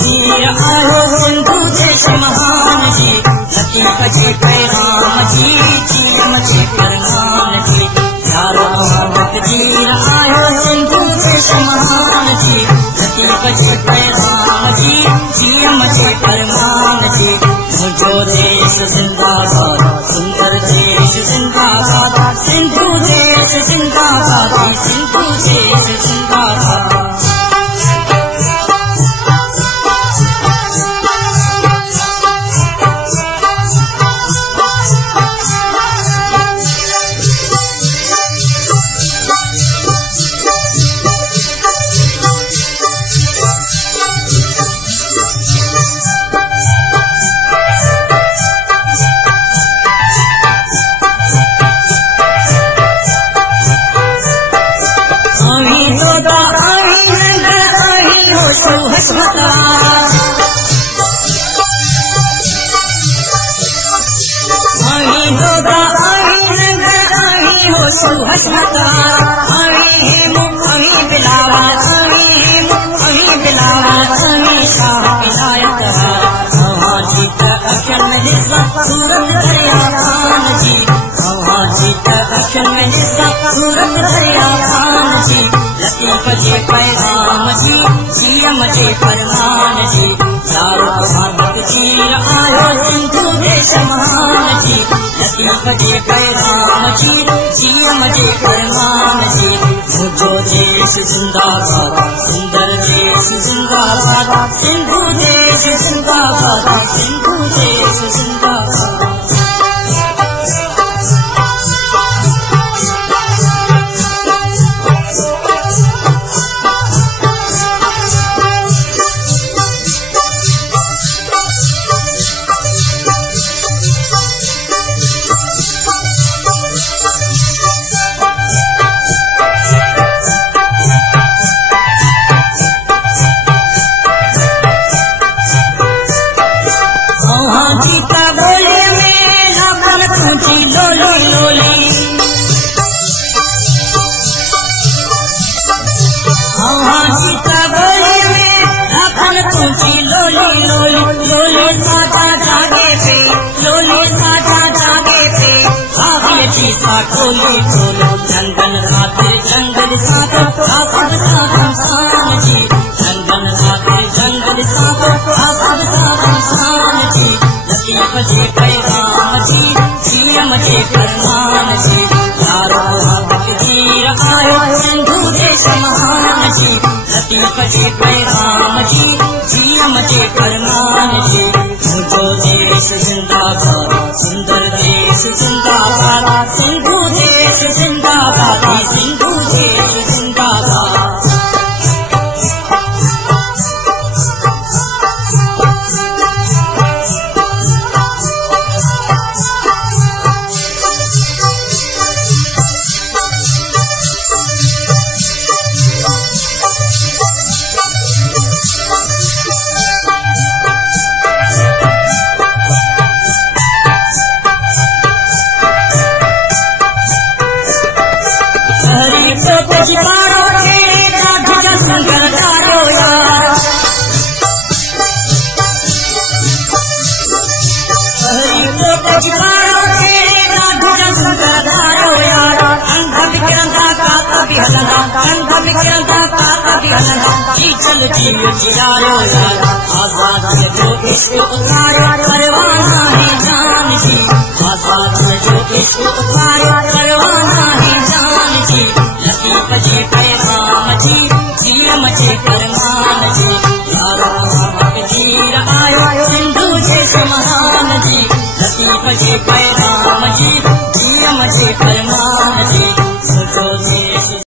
फकीर आयो सिंधु देश महान जी लतीफ जे पैगाम जी चीम जे फरमान जी यारो फकीर आयो सिंधु देश महान जी लतीफ जे पैगाम जी चीम जे फरमान जी मुझो देश जिंदाबाद सुंदर देश जिंदाबाद सिंधु देश जिंदाबाद सिंधु देश जिंदाबाद लतीफ जे पैगाम जी चीम जे फरमान जी यारो फकीर आयो सिंधु देश महान जी लतीफ जे पैगाम जी चीम जे फरमान जी मुझो देश जिंदाबाद सुंदर देश जिंदाबाद सिंधु देश जिंदाबाद सिंधु देश जिंदाबाद खोले खोलो जंगल खातिर जंगल साथो आसब साधन शान जी जंगल खातिर जंगल साथो आसब साधन शान जी लतीफ जे पैगाम जी चीम जे फरमान जी यारो फकीर आयो सिंधु देश महान जी लतीफ जे पैगाम जी चीम जे फरमान जी मुझो देश जिंदाबाद सुंदर देश जिंदाबाद सिंधु देश जिंदाबाद सिंधु देश जिंदाबाद चल जीव जियारो आजाद जो इश्क उतारो परवाना है जान जी आजाद जो इश्क उतारो परवाना है जान जी लतीफ जे पैगाम जी चीम जे फरमान जी यारो फकीर आयो सिंधु देश महान जी लतीफ जे पैगाम जी चीम जे फरमान जी मुझो देश